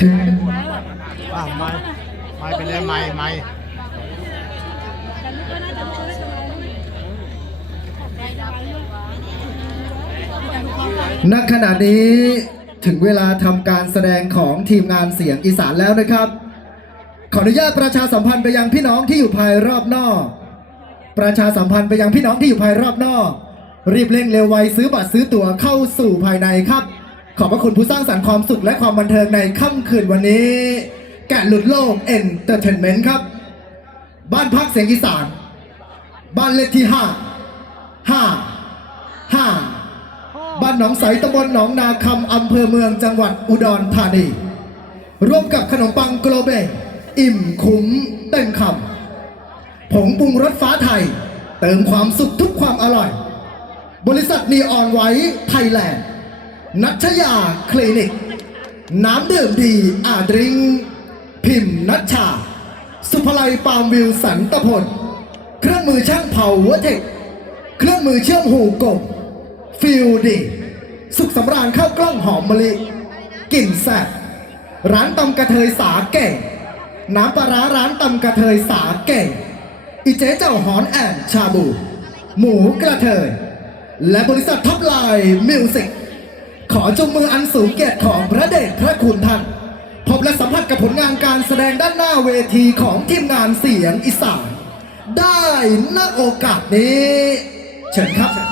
ถึงอะไม้ไม้ไปเลยไม้ไม้ณขณะนี้ถึงเวลาทำการแสดงของทีมงานเสียงอีสานแล้วนะครับ ขออนุญาตประชาสัมพันธ์ไปยังพี่น้องที่อยู่ภายรอบนอก ประชาสัมพันธ์ไปยังพี่น้องที่อยู่ภายรอบนอก รีบเร่งเร็วไวซื้อบัตรซื้อตั๋วเข้าสู่ภายในครับ ขอบพระคุณผู้สร้างสรรค์ความสุขและความบันเทิงในค่ำคืนวันนี้ แกะหลุดโลกเอนเตอร์เทนเมนต์ครับ บ้านพักเสียงอีสาน บ้านเลขที่ห้าห้าห้าบ้านหนองใสตำบลหนองนาคำอำเภอเมืองจังหวัดอุดรธานี ร่วมกับขนมปังโกลเบอิ่มคุ้มเต็มคำผงปรุงรสฟ้าไทย เติมความสุขทุกความอร่อย บริษัทนีออนไว้ไทยแลนด์ นัชยาคลินิก น้ำดื่มดีอาดริง พิมพ์นัชชา สุภไลปาล์มวิวสันตพล เครื่องมือช่างเผาวัเทคเครื่องมือเชื่อมหูกบ ฟิลดี สุขสำราญข้าวกล้องหอมมะลิกลิ่นแซ่บร้านตำกระเทยสาเก่ง น้ำปลาร้าร้านตำกระเทยสาเก่ง อีเจ๊เจ้าหอนแอนชาบู หมูกระเทย และบริษัทท็อปไลน์มิวสิก ขอจงมืออันสูงเกียรติของพระเดชพระคุณท่าน พบและสัมผัสกับผลงานการแสดงด้านหน้าเวทีของทีมงานเสียงอีสานได้ณโอกาสนี้ เชิญครับ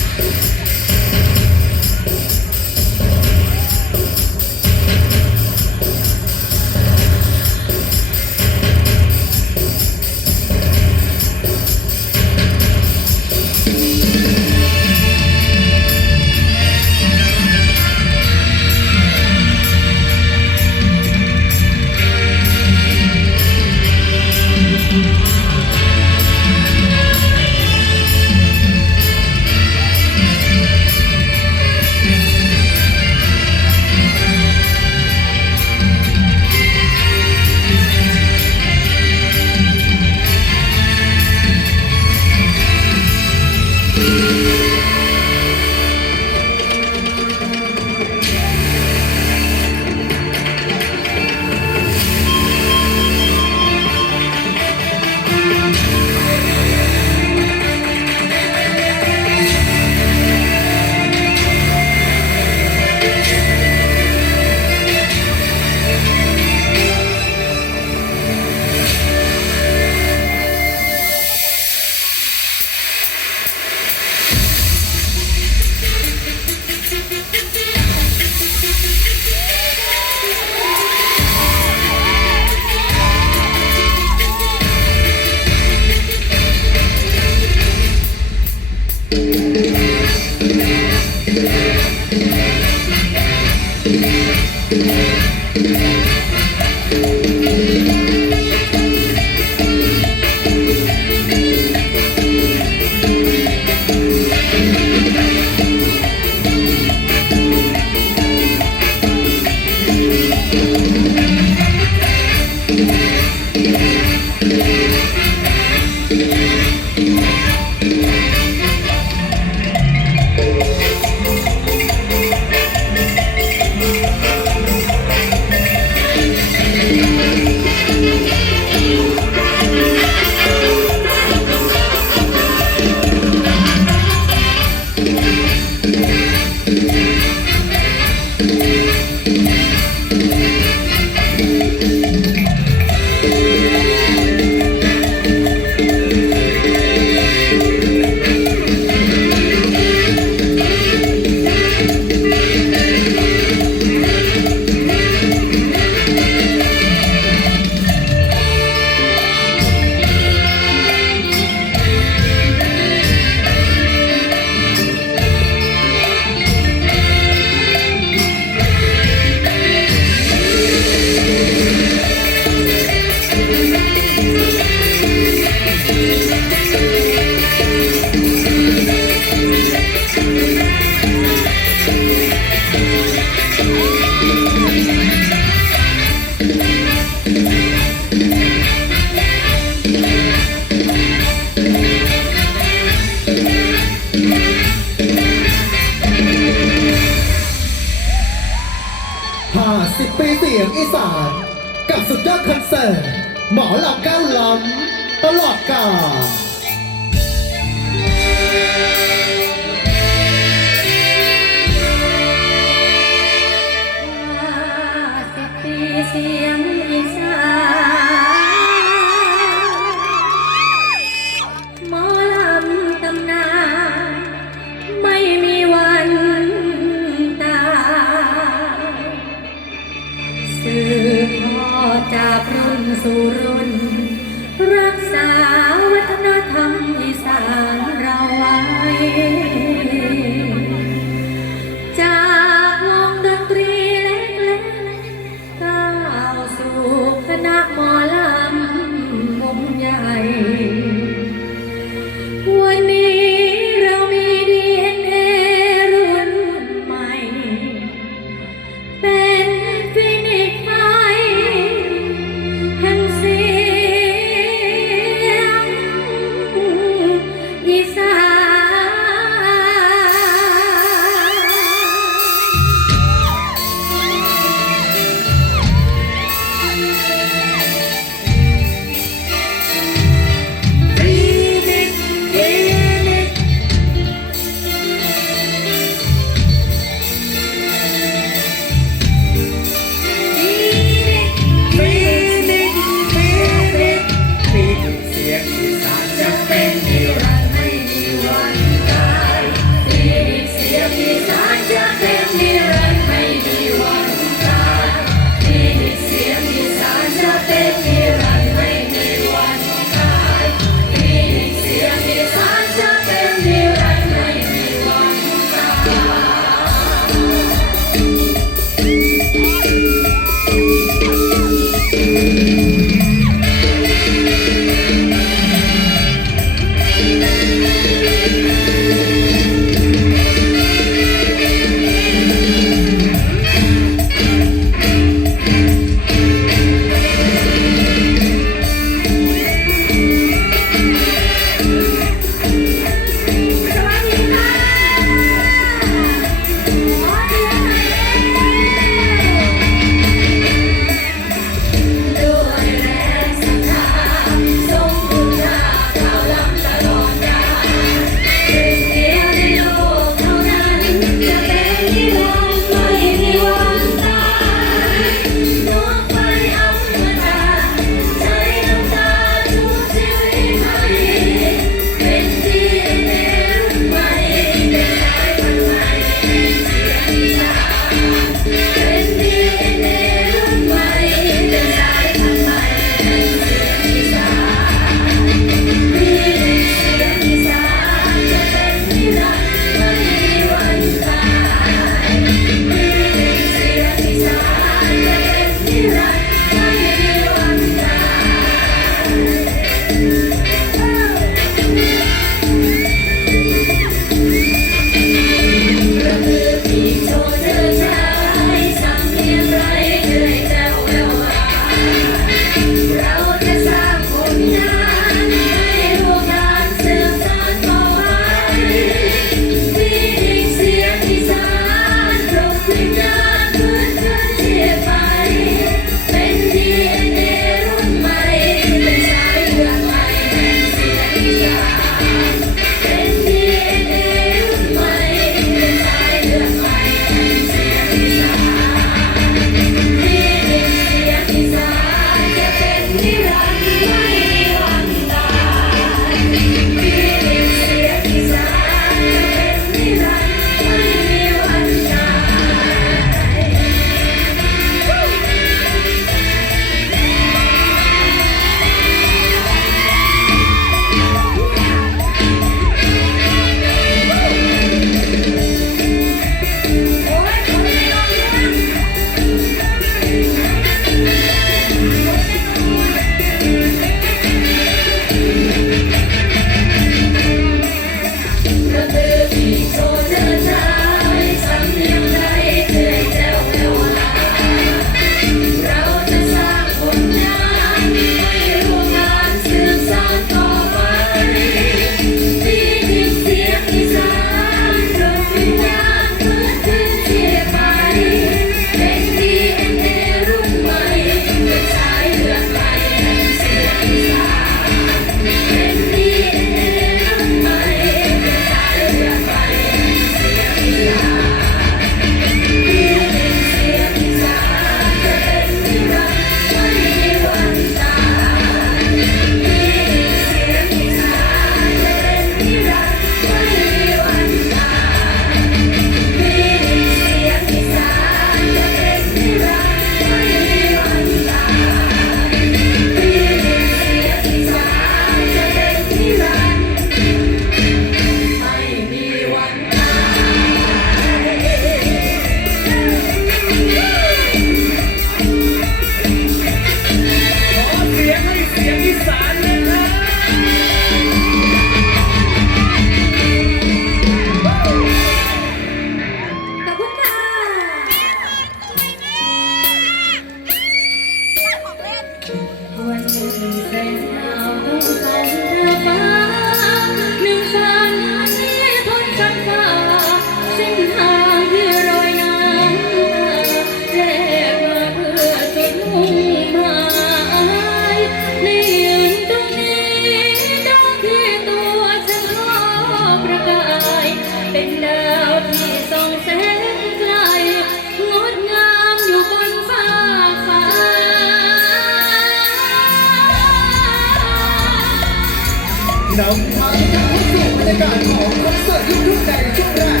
ที่จะมุ่งสู่บรรยากาศของคอนเสิร์ตยุครุ่นงช่วแรก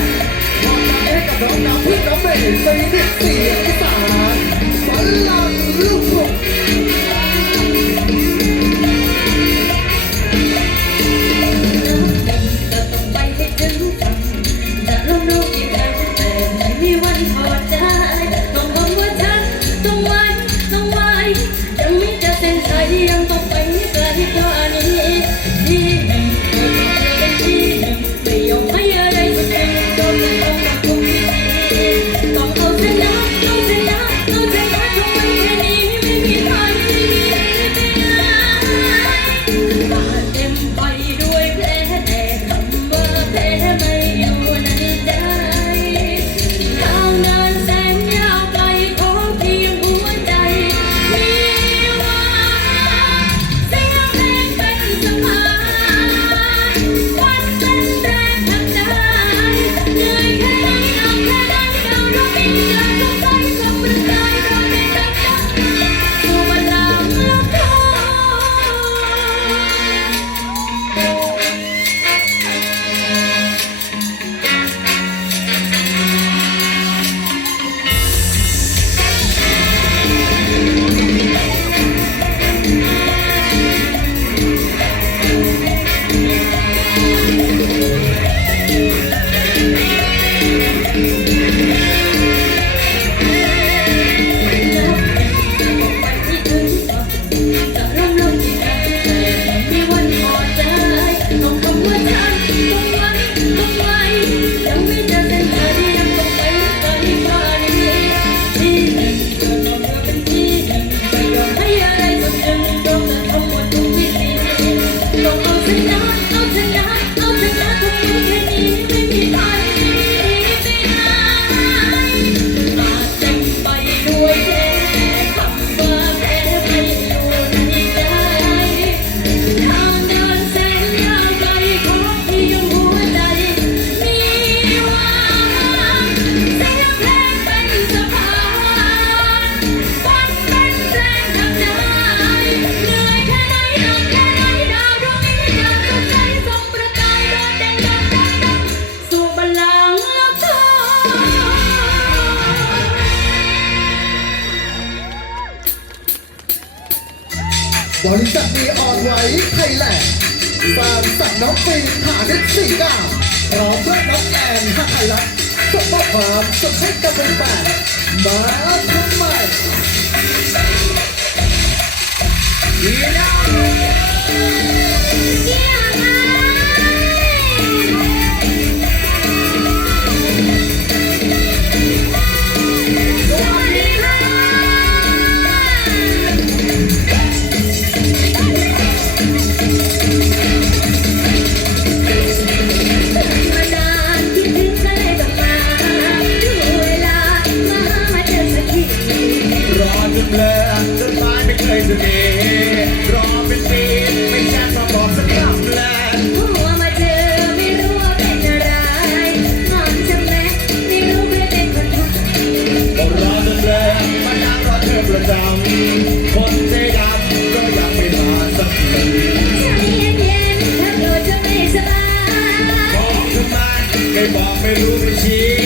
วางมาเอ็กับน้อน้ำพื่นน้องเมย์ใส่ดิสสีสันฝันลังลูก บริษัทดีอ่อนไว้ไทยแลนด์ฟาร์มสัตว์น้องปีงหาเด็ดสี่ดาวพร้อมด้วยน้องแอนหาไทยรัฐส่งข้อความสดงให้กับเป็นแฟนมาทำไมดีแล้ Yeah.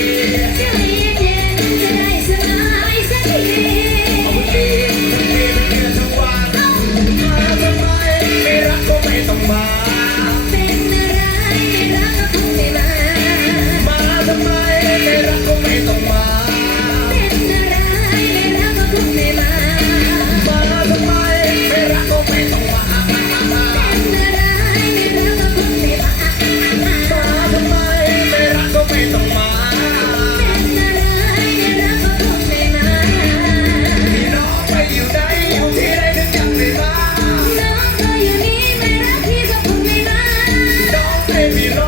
baby,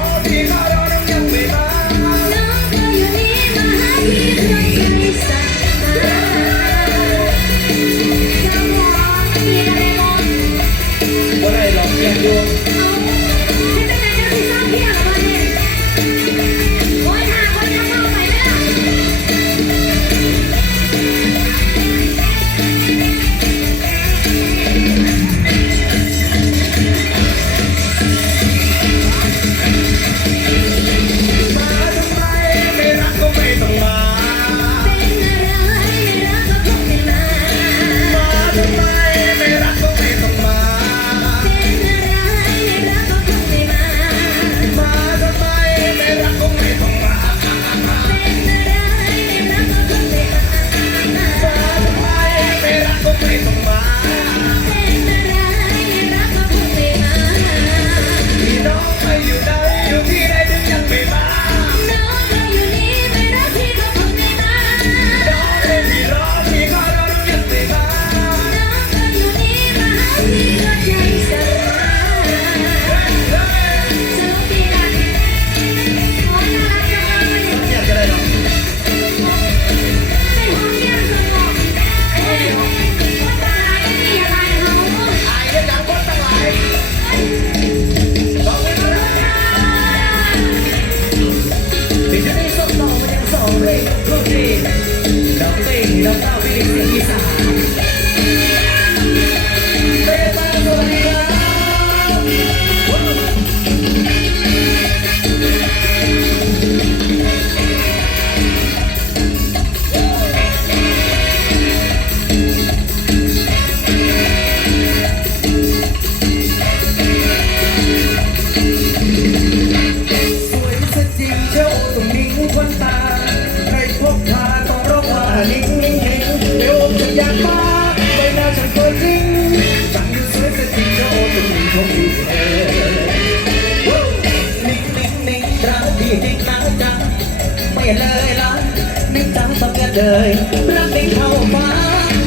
เร็จเลยรักนิ้งเข้ามา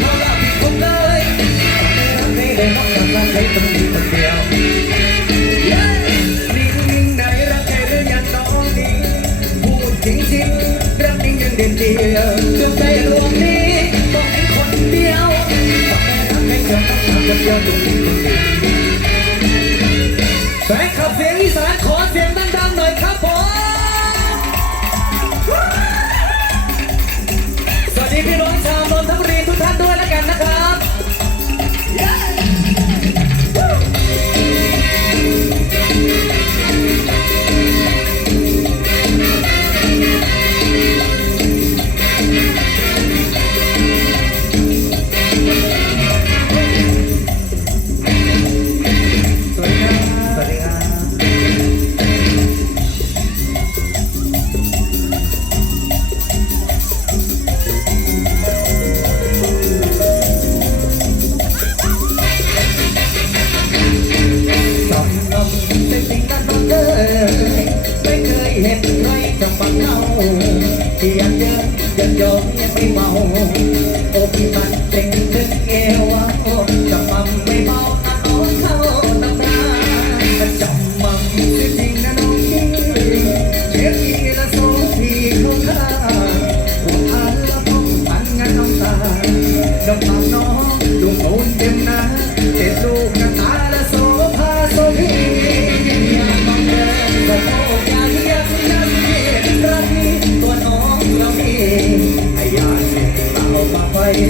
เอาละพี่คงเลยรักให้ได้น้องทำรักให้ตรงนี้คนเดียวนิ่งนิ่งไหนรักแค่หรือยังน้องนิ่งพูดจริงจริงรักนิ่งยังเด่นเดียวเรื่องใจรวมนี้ต้องให้คนเดียวต้องให้รักให้เธอต้องทำคนเดียวตรงนี้คน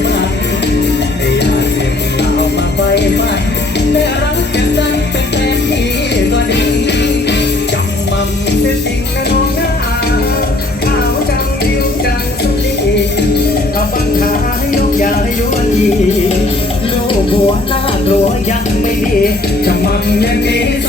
มาไว้มันไอ้ยาเก็บเรามาไว้มันได้รักกันดันเป็นแฟนพี่ก็ดีจำมั่มเสียจริงนะน้องนะขาวจังผิวจังสุดดีเอาปัญหาให้ยกอย่าให้ยุนยีลูกหัวหน้ากลัวยังไม่ดีจะมั่งอย่างนี้